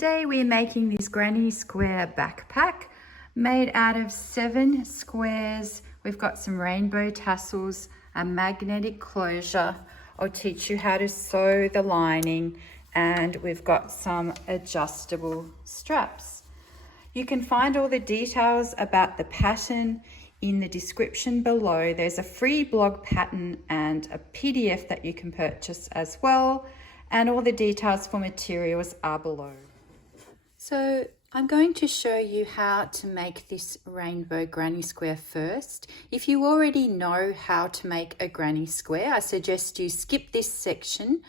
Today we're making this granny square backpack made out of 7 squares. We've got some rainbow tassels, a magnetic closure. I'll teach you how to sew the lining, and we've got some adjustable straps. You can find all the details about the pattern in the description below. There's a free blog pattern and a PDF that you can purchase as well, and all the details for materials are below. So I'm going to show you how to make this rainbow granny square first. If you already know how to make a granny square, I suggest you skip this section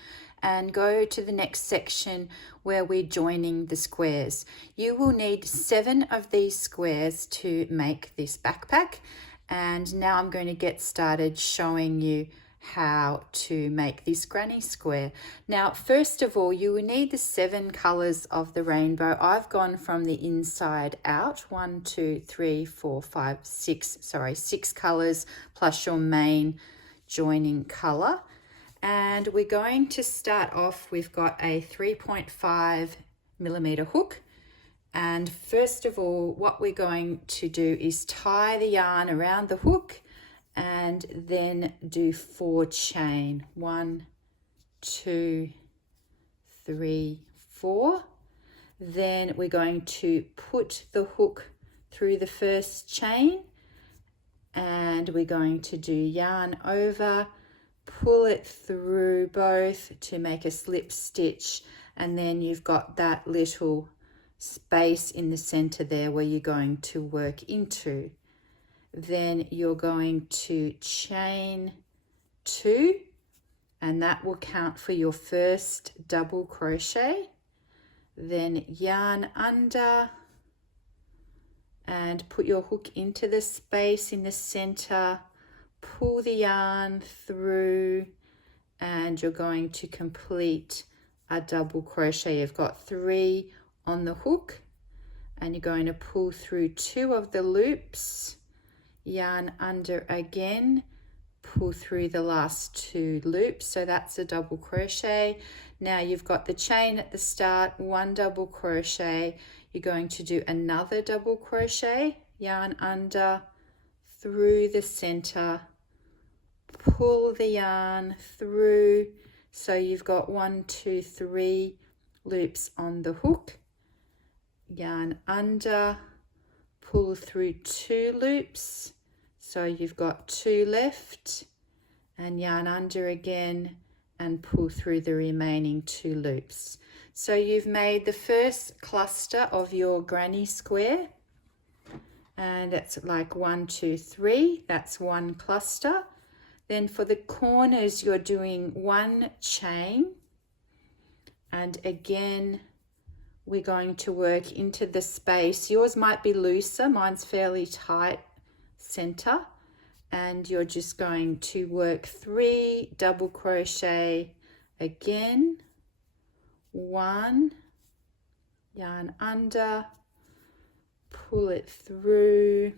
and go to the next section where we're joining the squares. You will need 7 of these squares to make this backpack, and now I'm going to get started showing you how to make this granny square. Now, first of all, you will need the 7 colors of the rainbow. I've gone from the inside out. 6 colors plus your main joining color. And we're going to start off, we've got a 3.5 millimeter hook. And first of all, what we're going to do is tie the yarn around the hook and then do 4 chain. 1, 2, 3, 4. Then we're going to put the hook through the first chain, and we're going to do yarn over, pull it through both to make a slip stitch, and then you've got that little space in the center there where you're going to work into. Then you're going to chain 2, and that will count for your first double crochet. Then yarn under and put your hook into the space in the center, pull the yarn through, and you're going to complete a double crochet. You've got 3 on the hook, and you're going to pull through 2 of the loops, yarn under again, pull through the last 2 loops, so that's a double crochet. Now you've got the chain at the start, 1 double crochet, you're going to do another double crochet, yarn under, through the center, pull the yarn through, so you've got 1, 2, 3 loops on the hook, yarn under, pull through 2 loops, so you've got 2 left, and yarn under again and pull through the remaining 2 loops. So you've made the first cluster of your granny square, and that's like 1, 2, 3, that's 1 cluster. Then for the corners you're doing 1 chain, and again we're going to work into the space. Yours might be looser, mine's fairly tight center, and you're just going to work 3 double crochet again, 1, yarn under, pull it through,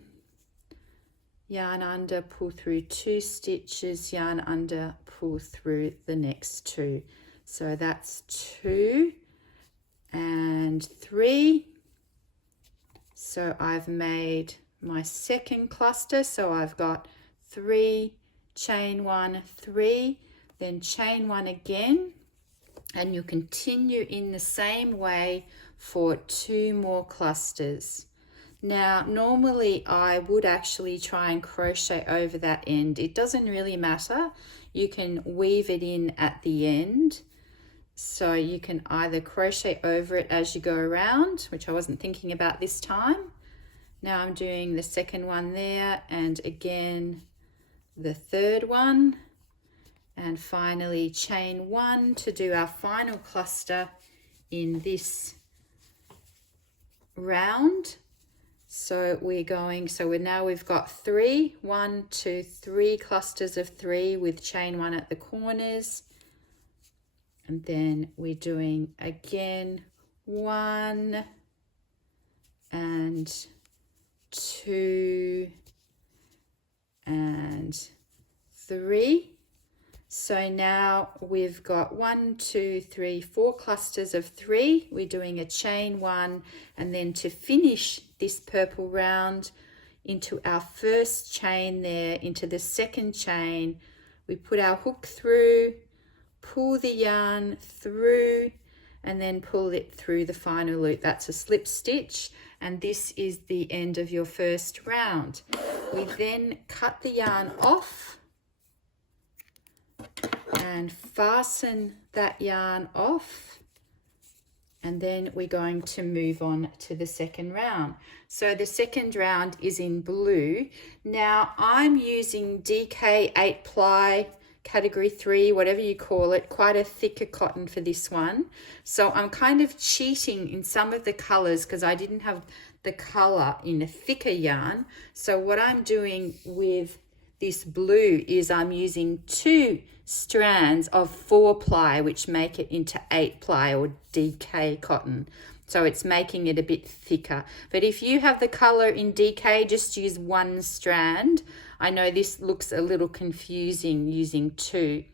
yarn under, pull through 2 stitches, yarn under, pull through the next 2. So that's 2 and 3. So I've made my second cluster, so I've got 3, chain 1, 3, then chain 1 again, and you continue in the same way for 2 more clusters. Now normally I would actually try and crochet over that end. It doesn't really matter, you can weave it in at the end. So you can either crochet over it as you go around, which I wasn't thinking about this time. Now I'm doing the second one there, and again the third one, and finally chain 1 to do our final cluster in this round. So we've got 3, 1, 2, 3 clusters of 3 with chain 1 at the corners. And then we're doing again 1 and 2 and 3. So now we've got 1, 2, 3, 4 clusters of 3. We're doing a chain 1, and then to finish this purple round into our first chain there, into the second chain, we put our hook through, pull the yarn through, and then pull it through the final loop. That's a slip stitch, and this is the end of your first round. We then cut the yarn off and fasten that yarn off, and then we're going to move on to the second round. So the second round is in blue. Now I'm using DK 8 ply, category 3, whatever you call it, quite a thicker cotton for this one. So I'm kind of cheating in some of the colors because I didn't have the color in a thicker yarn. So what I'm doing with this blue is I'm using 2 strands of 4 ply, which make it into 8 ply or DK cotton. So it's making it a bit thicker. But if you have the color in DK, just use 1 strand. I know this looks a little confusing using 2.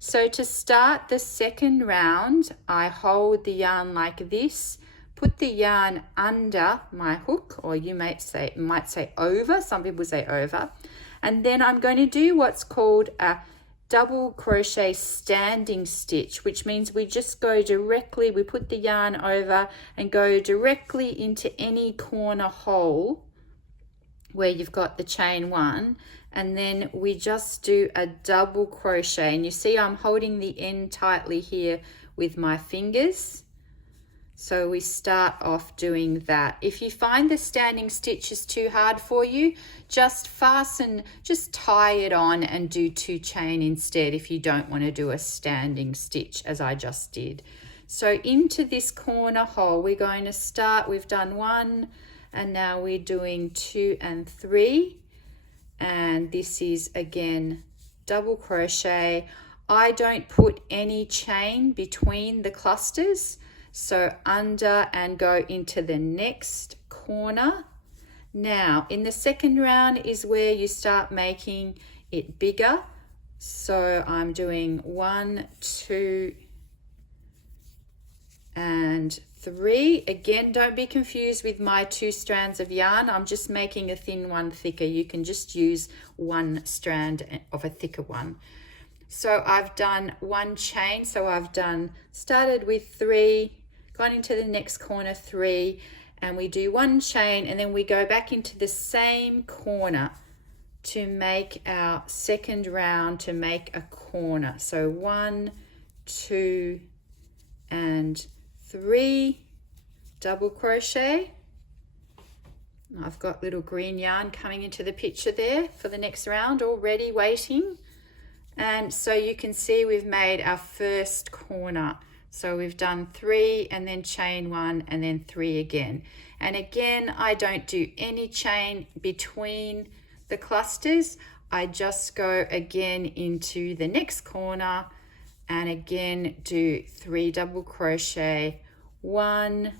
So to start the second round, I hold the yarn like this, put the yarn under my hook, or you might say over, some people say over, and then I'm going to do what's called a double crochet standing stitch, which means we just go directly, we put the yarn over and go directly into any corner hole where you've got the chain 1, and then we just do a double crochet. And you see I'm holding the end tightly here with my fingers. So we start off doing that. If you find the standing stitch is too hard for you, just tie it on and do 2 chain instead if you don't want to do a standing stitch as I just did. So into this corner hole, we're going to start, we've done 1, and now we're doing 2 and 3. And this is again double crochet. I don't put any chain between the clusters. So under and go into the next corner. Now in the second round is where you start making it bigger. So I'm doing 1, 2 and 3. Again, don't be confused with my 2 strands of yarn. I'm just making a thin one thicker. You can just use 1 strand of a thicker one. So I've done 1 chain. So I've started with 3, gone into the next corner 3, and we do 1 chain, and then we go back into the same corner to make our second round, to make a corner. So 1, 2 and 3 double crochet. I've got little green yarn coming into the picture there for the next round already waiting. And so you can see we've made our first corner. So we've done 3 and then chain 1 and then 3 again. And again, I don't do any chain between the clusters. I just go again into the next corner and again do 3 double crochet, 1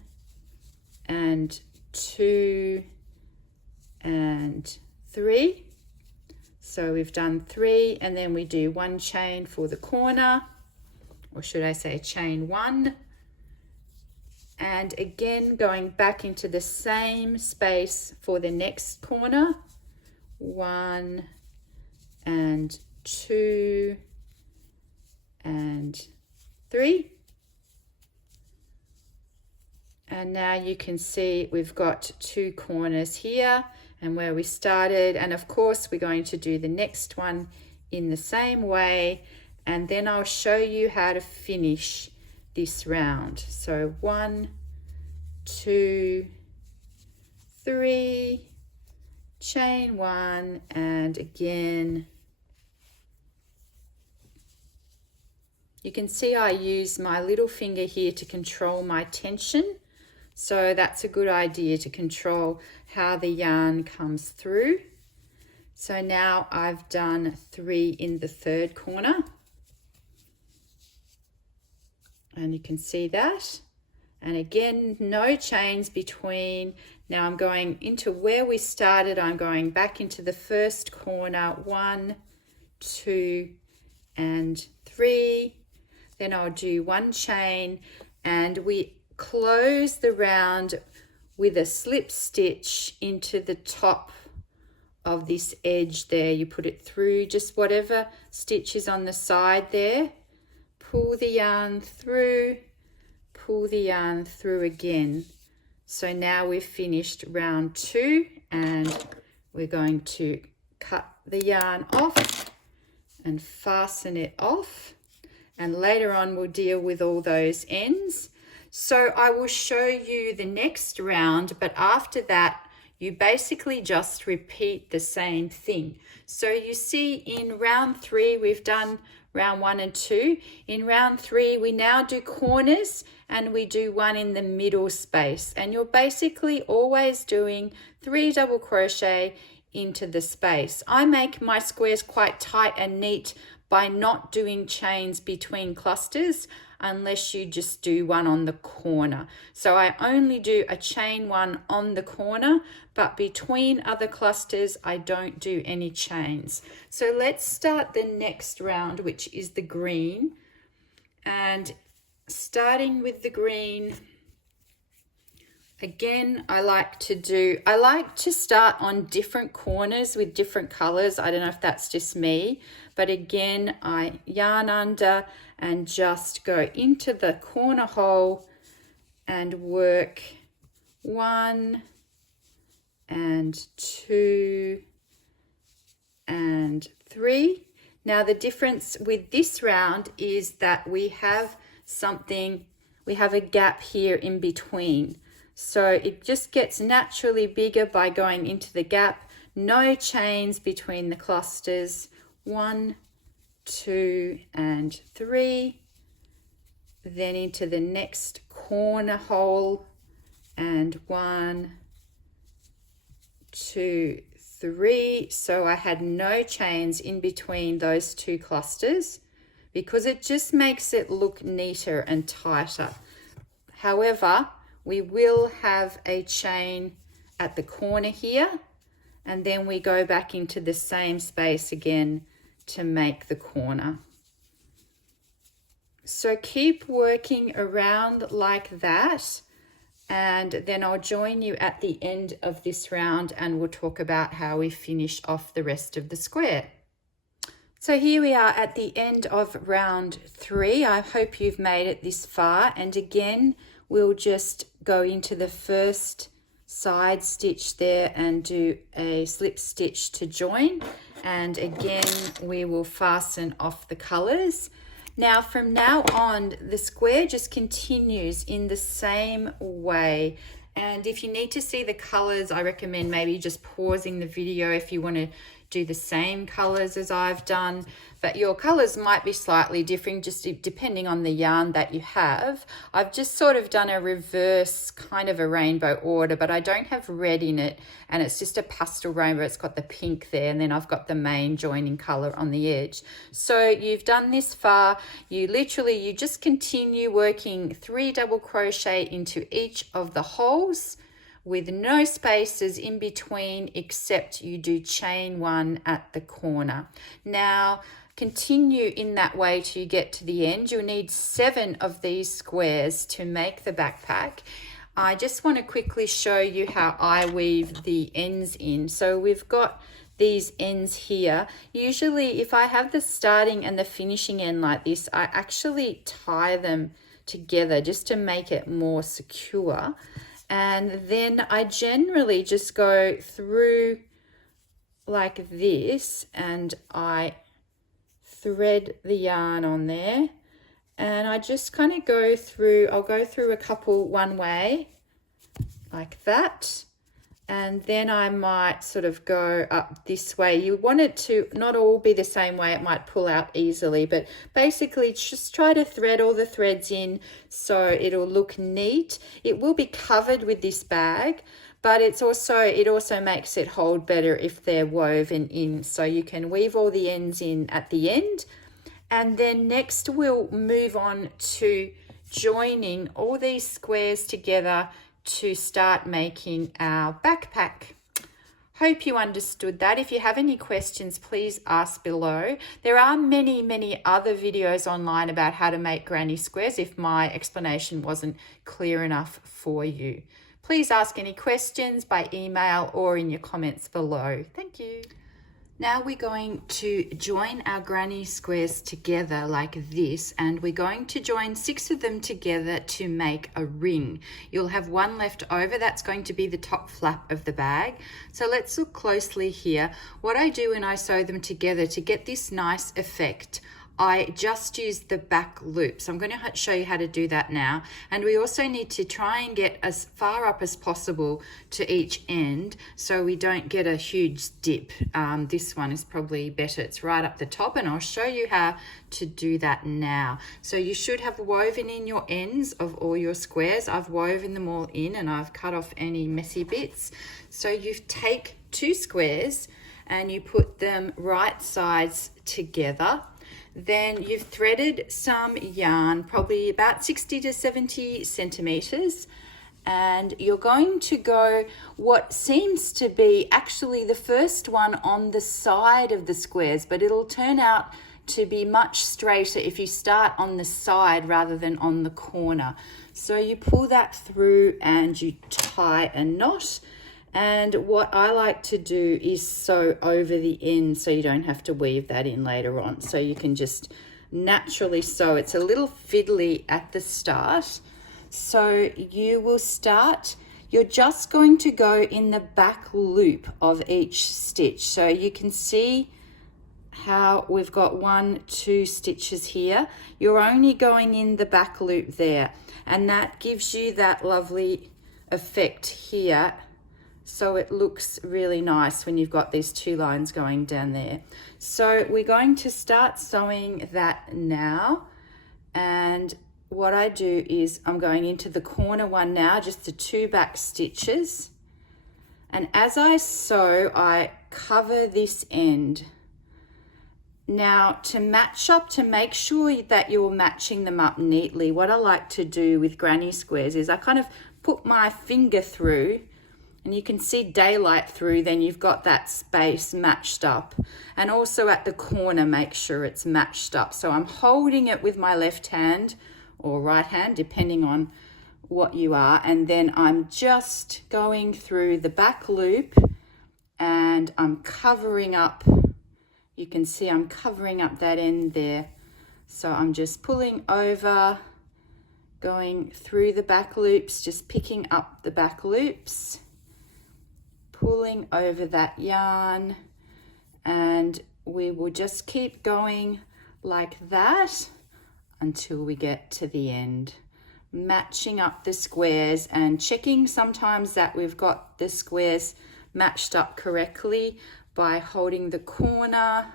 and 2 and 3. So we've done 3 and then we do 1 chain for the corner, or should I say chain 1, and again going back into the same space for the next corner, 1 and 2 and 3. And now you can see we've got 2 corners here and where we started, and of course we're going to do the next one in the same way, and then I'll show you how to finish this round. So 1, 2, 3, chain 1, and again you can see I use my little finger here to control my tension. So that's a good idea, to control how the yarn comes through. So now I've done 3 in the third corner. And you can see that. And again, no chains between. Now I'm going into where we started. I'm going back into the first corner, 1, 2, and 3, then I'll do 1 chain, and we close the round with a slip stitch into the top of this edge there. You put it through just whatever stitch is on the side there, pull the yarn through, pull the yarn through again. So now we've finished round 2, and we're going to cut the yarn off and fasten it off, and later on we'll deal with all those ends. So I will show you the next round, but after that you basically just repeat the same thing. So you see in round 3 we've done round 1 and 2. In round 3 we now do corners, and we do 1 in the middle space, and you're basically always doing 3 double crochet into the space. I make my squares quite tight and neat by not doing chains between clusters unless you just do 1 on the corner. So I only do a chain 1 on the corner, but between other clusters I don't do any chains. So let's start the next round, which is the green. And starting with the green, again, I like to start on different corners with different colors. I don't know if that's just me, but again, I yarn under and just go into the corner hole and work 1 and 2 and 3. Now the difference with this round is that we have a gap here in between. So it just gets naturally bigger by going into the gap. No chains between the clusters. 1, 2 and 3. Then into the next corner hole, and 1, 2, 3. So I had no chains in between those 2 clusters because it just makes it look neater and tighter. However, we will have a chain at the corner here, and then we go back into the same space again to make the corner. So keep working around like that, and then I'll join you at the end of this round and we'll talk about how we finish off the rest of the square. So here we are at the end of round 3. I hope you've made it this far, and again we'll just go into the first side stitch there and do a slip stitch to join, and again we will fasten off the colors. Now from now on the square just continues in the same way, and if you need to see the colors I recommend maybe just pausing the video if you want to do the same colors as I've done, but your colors might be slightly different just depending on the yarn that you have. I've just sort of done a reverse kind of a rainbow order, but I don't have red in it, and it's just a pastel rainbow. It's got the pink there, and then I've got the main joining color on the edge. So you've done this far. You just continue working 3 double crochet into each of the holes with no spaces in between, except you do chain 1 at the corner. Now continue in that way till you get to the end. You'll need 7 of these squares to make the backpack. I just want to quickly show you how I weave the ends in. So we've got these ends here. Usually if I have the starting and the finishing end like this, I actually tie them together just to make it more secure. And then I generally just go through like this, and I thread the yarn on there, and I just kind of go through, I'll go through a couple one way like that, and then I might sort of go up this way. You want it to not all be the same way, it might pull out easily, but basically just try to thread all the threads in so it'll look neat. It will be covered with this bag, but it also makes it hold better if they're woven in. So you can weave all the ends in at the end, and then next we'll move on to joining all these squares together to start making our backpack. Hope you understood that. If you have any questions, please ask below. There are many other videos online about how to make granny squares if my explanation wasn't clear enough for you. Please ask any questions by email or in your comments below. Thank you. Now we're going to join our granny squares together like this, and we're going to join 6 of them together to make a ring. You'll have one left over, that's going to be the top flap of the bag. So let's look closely here. What I do when I sew them together to get this nice effect, I just use the back loop. So I'm going to show you how to do that now. And we also need to try and get as far up as possible to each end so we don't get a huge dip. This one is probably better. It's right up the top, and I'll show you how to do that now. So you should have woven in your ends of all your squares. I've woven them all in and I've cut off any messy bits. So you take 2 squares and you put them right sides together. Then you've threaded some yarn, probably about 60 to 70 centimeters, and you're going to go what seems to be actually the first one on the side of the squares, but it'll turn out to be much straighter if you start on the side rather than on the corner. So you pull that through and you tie a knot. And what I like to do is sew over the end so you don't have to weave that in later on. So you can just naturally sew. It's a little fiddly at the start. So you will start, you're just going to go in the back loop of each stitch. So you can see how we've got 1, 2 stitches here. You're only going in the back loop there, and that gives you that lovely effect here. So it looks really nice when you've got these 2 lines going down there. So we're going to start sewing that now. And what I do is I'm going into the corner one now, just the 2 back stitches. And as I sew, I cover this end. Now to match up, to make sure that you're matching them up neatly, what I like to do with granny squares is I kind of put my finger through, and you can see daylight through, then you've got that space matched up. And also at the corner, make sure it's matched up. So I'm holding it with my left hand or right hand, depending on what you are. And then I'm just going through the back loop and I'm covering up. You can see I'm covering up that end there. So I'm just pulling over, going through the back loops, just picking up the back loops, pulling over that yarn, and we will just keep going like that until we get to the end, matching up the squares and checking sometimes that we've got the squares matched up correctly by holding the corner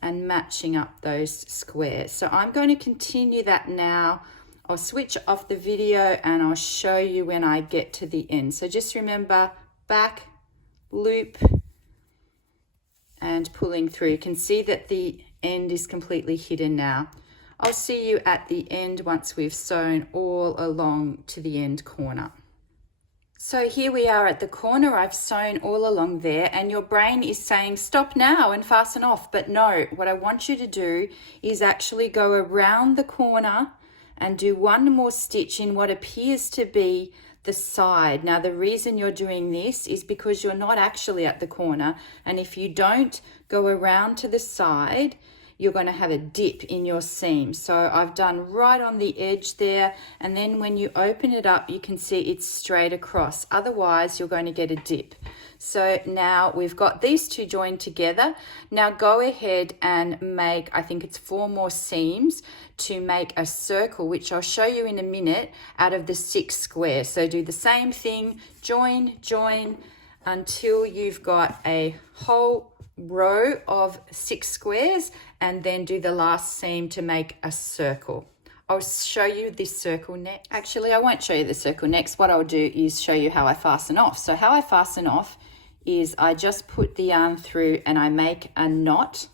and matching up those squares. So I'm going to continue that now. I'll switch off the video and I'll show you when I get to the end. So just remember, back loop and pulling through. You can see that the end is completely hidden now. I'll see you at the end once we've sewn all along to the end corner. So here we are at the corner. I've sewn all along there, and your brain is saying stop now and fasten off, but no, what I want you to do is actually go around the corner and do 1 more stitch in what appears to be the side. Now the reason you're doing this is because you're not actually at the corner, and if you don't go around to the side, you're going to have a dip in your seam. So I've done right on the edge there, and then when you open it up you can see it's straight across, otherwise you're going to get a dip. So now we've got these 2 joined together. Now go ahead and make, I think it's 4 more seams to make a circle, which I'll show you in a minute, out of the 6 squares. So do the same thing, join, join, until you've got a whole row of 6 squares, and then do the last seam to make a circle. I'll show you this circle next. Actually, I won't show you the circle next. What I'll do is show you how I fasten off. So how I fasten off is I just put the yarn through and I make a knot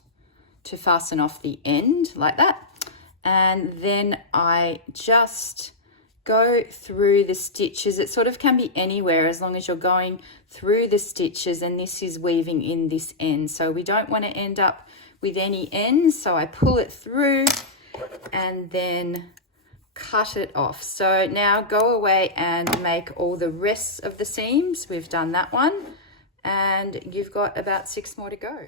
to fasten off the end like that. And then I just go through the stitches. It sort of can be anywhere as long as you're going through the stitches, and this is weaving in this end. So we don't want to end up with any ends, so I pull it through and then cut it off. So now go away and make all the rest of the seams. We've done that one, and you've got about 6 more to go.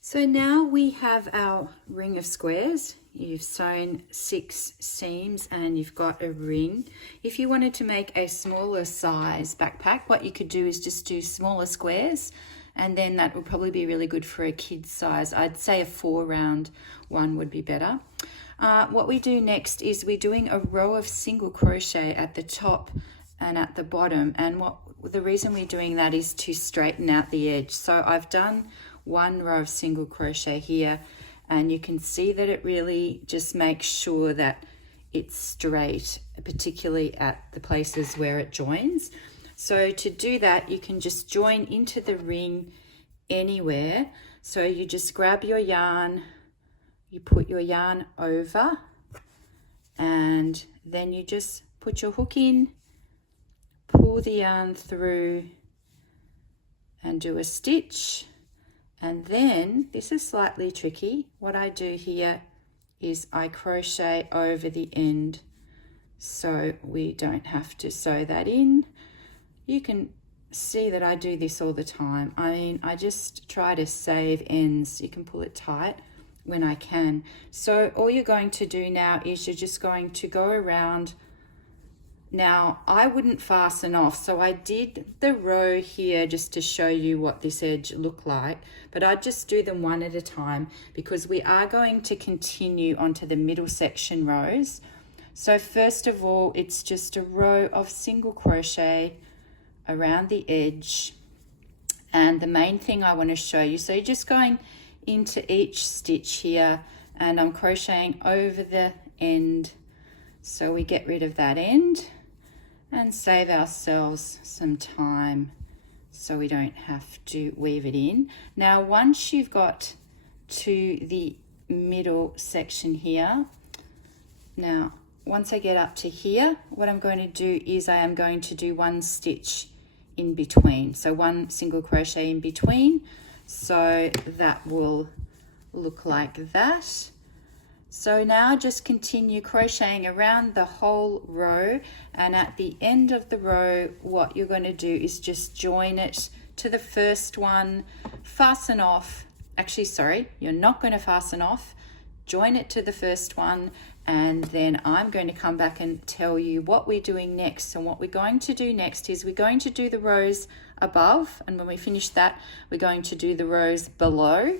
So now we have our ring of squares. You've sewn 6 seams and you've got a ring. If you wanted to make a smaller size backpack, what you could do is just do smaller squares, and then that would probably be really good for a kid's size. I'd say a 4-round one would be better. What we do next is we're doing a row of single crochet at the top and at the bottom, and the reason we're doing that is to straighten out the edge. So I've done 1 row of single crochet here, and you can see that it really just makes sure that it's straight, particularly at the places where it joins. So to do that, you can just join into the ring anywhere. So you just grab your yarn, you put your yarn over, and then you just put your hook in, pull the yarn through and do a stitch. And then, this is slightly tricky, what I do here is I crochet over the end so we don't have to sew that in. You can see that I do this all the time. I mean, I just try to save ends. You can pull it tight when I can. So all you're going to do now is you're just going to go around. Now, I wouldn't fasten off, so I did the row here just to show you what this edge looked like, but I just do them one at a time because we are going to continue onto the middle section rows. So first of all, it's just a row of single crochet around the edge, and the main thing I want to show you, so you're just going into each stitch here, and I'm crocheting over the end so we get rid of that end and save ourselves some time so we don't have to weave it in. Now, once you've got to the middle section here, now once I get up to here, what I'm going to do is I am going to do 1 stitch in between, so 1 single crochet in between, so that will look like that. So now just continue crocheting around the whole row, and at the end of the row what you're going to do is just join it to the first one, fasten off, actually sorry, you're not going to fasten off, join it to the first one, and then I'm going to come back and tell you what we're doing next. And what we're going to do next is we're going to do the rows above, and when we finish that we're going to do the rows below.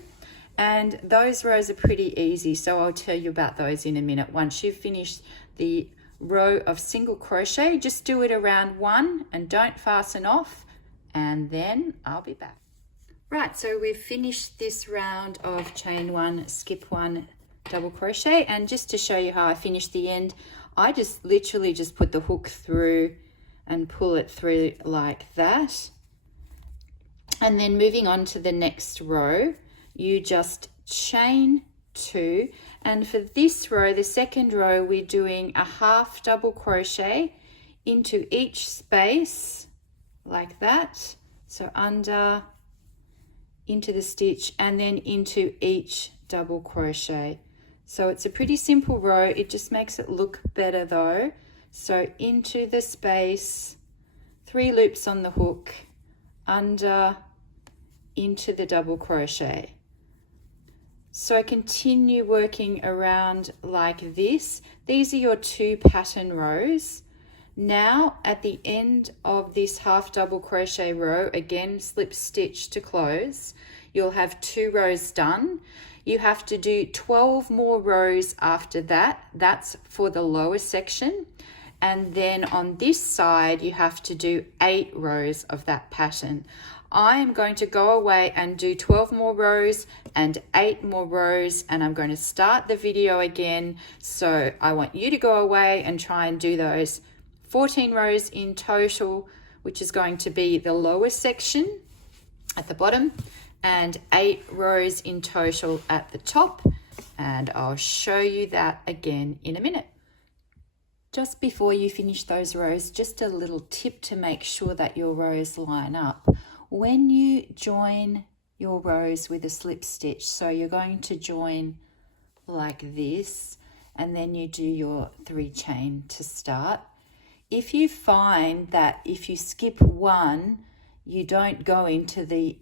And those rows are pretty easy, so I'll tell you about those in a minute. Once you've finished the row of single crochet, just do it around 1 and don't fasten off, and then I'll be back. Right, so we've finished this round of chain 1, skip 1, double crochet, and just to show you how I finished the end, I just literally just put the hook through and pull it through like that. And then moving on to the next row, you just chain 2, and for this row, the second row, we're doing a half double crochet into each space like that, so under, into the stitch, and then into each double crochet. So it's a pretty simple row, it just makes it look better though. So into the space, 3 loops on the hook, under, into the double crochet. So continue working around like this. These are your 2 pattern rows. Now at the end of this half double crochet row, again slip stitch to close, you'll have 2 rows done. You have to do 12 more rows after that. That's for the lower section. And then on this side, you have to do 8 rows of that pattern. I am going to go away and do 12 more rows and 8 more rows, and I'm going to start the video again. So I want you to go away and try and do those 14 rows in total, which is going to be the lower section at the bottom, and 8 rows in total at the top. And I'll show you that again in a minute. Just before you finish those rows, just a little tip to make sure that your rows line up. When you join your rows with a slip stitch, so you're going to join like this, and then you do your 3 chain to start. If you find that if you skip one, you don't go into the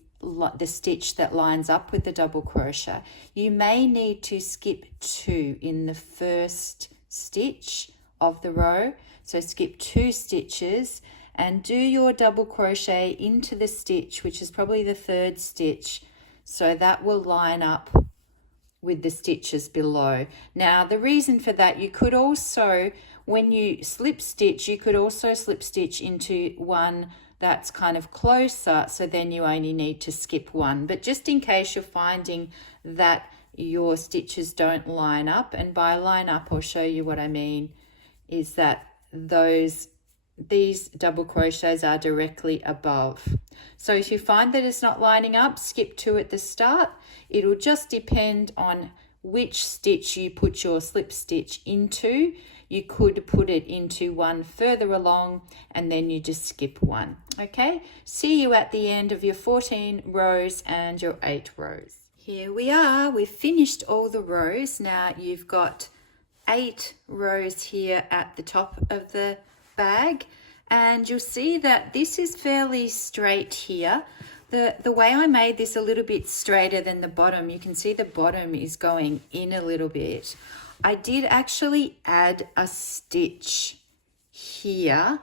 stitch that lines up with the double crochet, you may need to skip 2 in the first stitch of the row. So skip 2 stitches and do your double crochet into the stitch, which is probably the 3rd stitch, so that will line up with the stitches below. Now the reason for that, you could also, when you slip stitch, you could also slip stitch into one that's kind of closer, so then you only need to skip 1. But just in case you're finding that your stitches don't line up, and by line up I'll show you what I mean, is that these double crochets are directly above. So if you find that it's not lining up, skip 2 at the start. It'll just depend on which stitch you put your slip stitch into. You could put it into one further along and then you just skip 1. Okay, see you at the end of your 14 rows and your 8 rows. Here we are, we've finished all the rows. Now you've got 8 rows here at the top of the bag, and you'll see that this is fairly straight here. The way I made this a little bit straighter than the bottom, you can see the bottom is going in a little bit. I did actually add a stitch here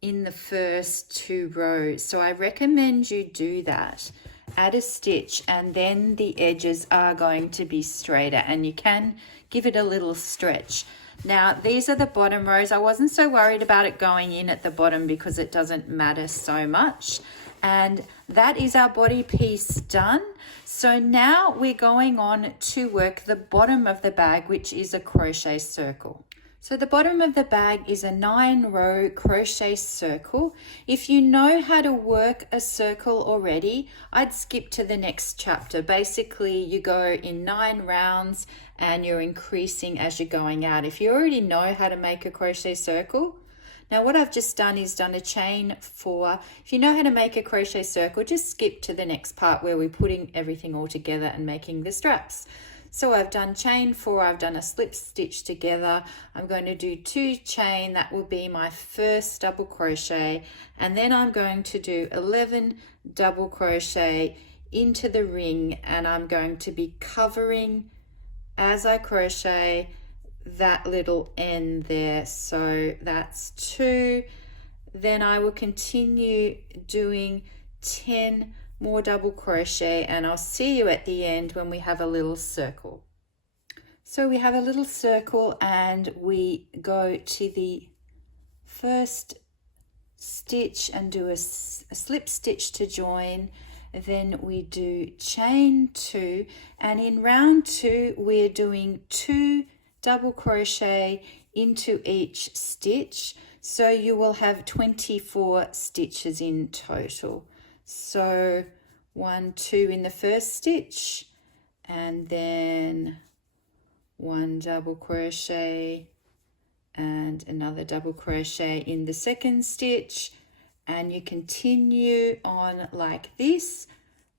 in the first 2 rows, so I recommend you do that. Add a stitch and then the edges are going to be straighter, and you can give it a little stretch. Now these are the bottom rows. I wasn't so worried about it going in at the bottom because it doesn't matter so much. And that is our body piece done. So now we're going on to work the bottom of the bag, which is a crochet circle. So the bottom of the bag is a 9-row crochet circle. If you know how to work a circle already, I'd skip to the next chapter. Basically, you go in 9 rounds and you're increasing as you're going out. If you already know how to make a crochet circle, now what I've just done is done a chain 4. If you know how to make a crochet circle, just skip to the next part where we're putting everything all together and making the straps. So I've done chain 4, I've done a slip stitch together. I'm going to do 2 chain, that will be my first double crochet, and then I'm going to do 11 double crochet into the ring, and I'm going to be covering as I crochet that little end there. So that's 2. Then I will continue doing 10 more double crochet, and I'll see you at the end when we have a little circle. So we have a little circle and we go to the first stitch and do a slip stitch to join. Then we do chain 2, and in round 2 we're doing 2 double crochet into each stitch, so you will have 24 stitches in total. So 1, 2 in the first stitch, and then 1 double crochet and another double crochet in the second stitch, and you continue on like this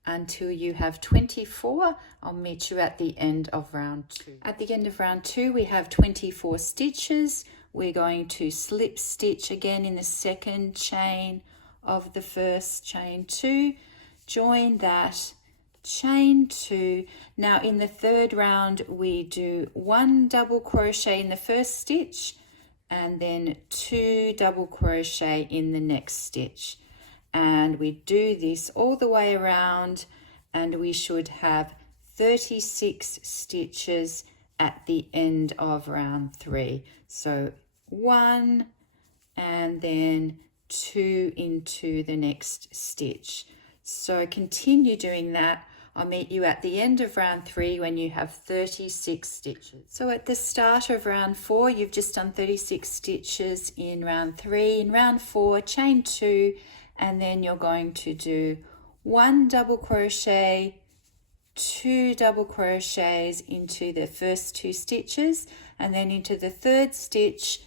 until you have 24. I'll meet you at the end of round 2. At the end of round 2 we have 24 stitches. We're going to slip stitch again in the second chain of the first chain 2, join that, chain 2. Now in the third round we do 1 double crochet in the first stitch and then 2 double crochet in the next stitch, and we do this all the way around, and we should have 36 stitches at the end of round 3. So 1 and then 2 into the next stitch. So continue doing that. I'll meet you at the end of round 3 when you have 36 stitches. So at the start of round 4 you've just done 36 stitches in round 3. In round 4 chain 2, and then you're going to do 1 double crochet, 2 double crochets into the first 2 stitches, and then into the third stitch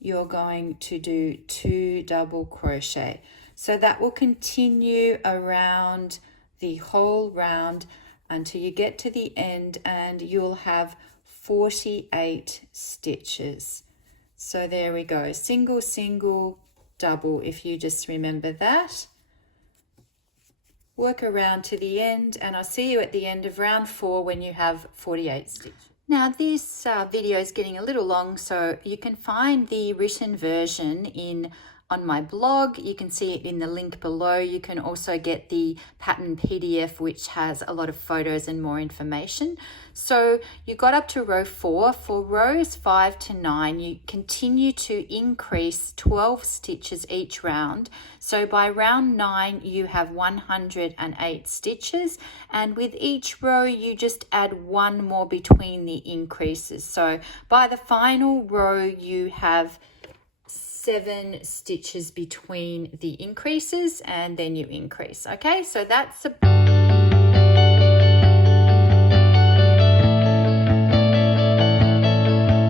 you're going to do 2 double crochet. So that will continue around the whole round until you get to the end, and you'll have 48 stitches. So there we go, single, single, double, if you just remember that. Work around to the end, and I'll see you at the end of round 4 when you have 48 stitches. Now this video is getting a little long, so you can find the written version on my blog. You can see it in the link below. You can also get the pattern PDF, which has a lot of photos and more information. So you got up to row 4. For rows 5 to 9, you continue to increase 12 stitches each round. So by round 9, you have 108 stitches, and with each row, you just add 1 more between the increases. So by the final row, you have 7 stitches between the increases, and then you increase. Okay, so that's a